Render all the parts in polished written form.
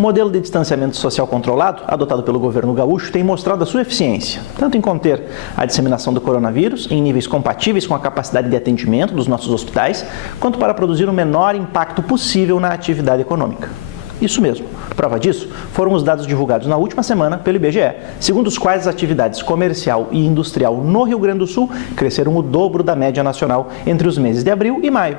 O modelo de distanciamento social controlado, adotado pelo governo gaúcho, tem mostrado a sua eficiência, tanto em conter a disseminação do coronavírus em níveis compatíveis com a capacidade de atendimento dos nossos hospitais, quanto para produzir o menor impacto possível na atividade econômica. Isso mesmo. Prova disso foram os dados divulgados na última semana pelo IBGE, segundo os quais as atividades comercial e industrial no Rio Grande do Sul cresceram o dobro da média nacional entre os meses de abril e maio.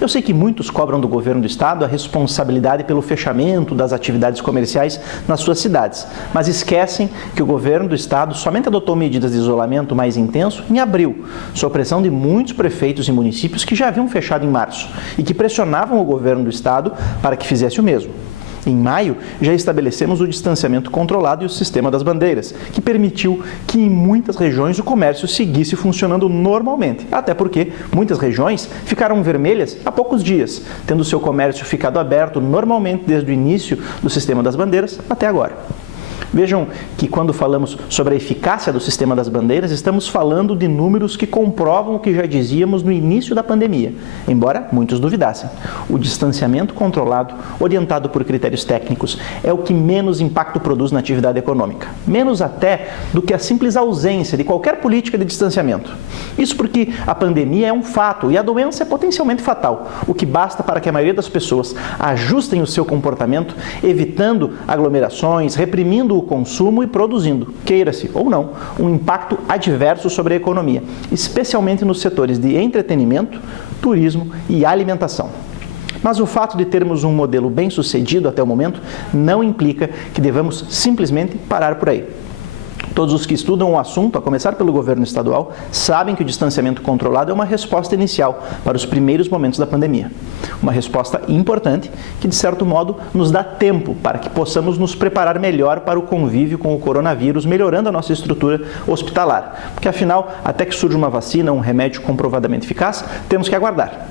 Eu sei que muitos cobram do governo do estado a responsabilidade pelo fechamento das atividades comerciais nas suas cidades, mas esquecem que o governo do estado somente adotou medidas de isolamento mais intenso em abril, sob pressão de muitos prefeitos e municípios que já haviam fechado em março e que pressionavam o governo do estado para que fizesse o mesmo. Em maio, já estabelecemos o distanciamento controlado e o sistema das bandeiras, que permitiu que em muitas regiões o comércio seguisse funcionando normalmente, até porque muitas regiões ficaram vermelhas há poucos dias, tendo seu comércio ficado aberto normalmente desde o início do sistema das bandeiras até agora. Vejam que quando falamos sobre a eficácia do sistema das bandeiras, estamos falando de números que comprovam o que já dizíamos no início da pandemia, embora muitos duvidassem. O distanciamento controlado, orientado por critérios técnicos, é o que menos impacto produz na atividade econômica, menos até do que a simples ausência de qualquer política de distanciamento. Isso porque a pandemia é um fato e a doença é potencialmente fatal, o que basta para que a maioria das pessoas ajustem o seu comportamento, evitando aglomerações, reprimindo o consumo e produzindo, queira-se ou não, um impacto adverso sobre a economia, especialmente nos setores de entretenimento, turismo e alimentação. Mas o fato de termos um modelo bem-sucedido até o momento não implica que devamos simplesmente parar por aí. Todos os que estudam o assunto, a começar pelo governo estadual, sabem que o distanciamento controlado é uma resposta inicial para os primeiros momentos da pandemia. Uma resposta importante que, de certo modo, nos dá tempo para que possamos nos preparar melhor para o convívio com o coronavírus, melhorando a nossa estrutura hospitalar. Porque, afinal, até que surja uma vacina ou um remédio comprovadamente eficaz, temos que aguardar.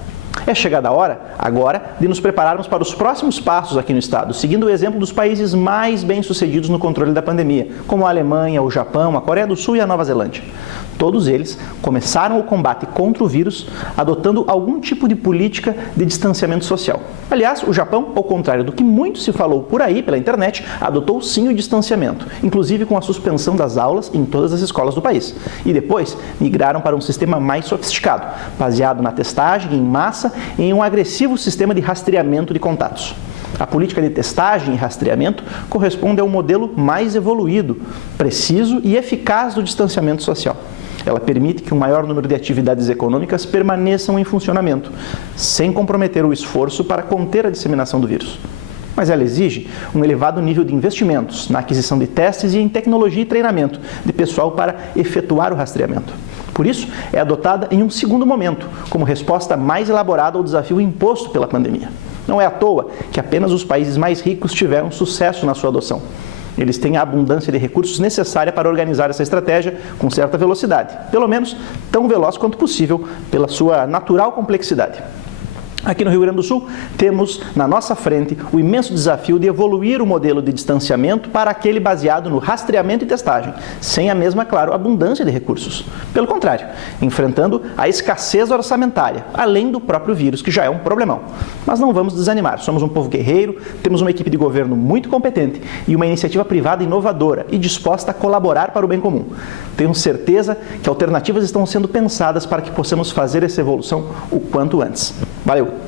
É chegada a hora, agora, de nos prepararmos para os próximos passos aqui no estado, seguindo o exemplo dos países mais bem-sucedidos no controle da pandemia, como a Alemanha, o Japão, a Coreia do Sul e a Nova Zelândia. Todos eles começaram o combate contra o vírus adotando algum tipo de política de distanciamento social. Aliás, o Japão, ao contrário do que muito se falou por aí pela internet, adotou sim o distanciamento, inclusive com a suspensão das aulas em todas as escolas do país. E depois migraram para um sistema mais sofisticado, baseado na testagem em massa e em um agressivo sistema de rastreamento de contatos. A política de testagem e rastreamento corresponde ao modelo mais evoluído, preciso e eficaz do distanciamento social. Ela permite que um maior número de atividades econômicas permaneçam em funcionamento, sem comprometer o esforço para conter a disseminação do vírus. Mas ela exige um elevado nível de investimentos na aquisição de testes e em tecnologia e treinamento de pessoal para efetuar o rastreamento. Por isso, é adotada em um segundo momento, como resposta mais elaborada ao desafio imposto pela pandemia. Não é à toa que apenas os países mais ricos tiveram sucesso na sua adoção. Eles têm a abundância de recursos necessária para organizar essa estratégia com certa velocidade, pelo menos tão veloz quanto possível pela sua natural complexidade. Aqui no Rio Grande do Sul, temos na nossa frente o imenso desafio de evoluir o modelo de distanciamento para aquele baseado no rastreamento e testagem, sem a mesma, claro, abundância de recursos. Pelo contrário, enfrentando a escassez orçamentária, além do próprio vírus, que já é um problemão. Mas não vamos desanimar, somos um povo guerreiro, temos uma equipe de governo muito competente e uma iniciativa privada inovadora e disposta a colaborar para o bem comum. Tenho certeza que alternativas estão sendo pensadas para que possamos fazer essa evolução o quanto antes. Valeu!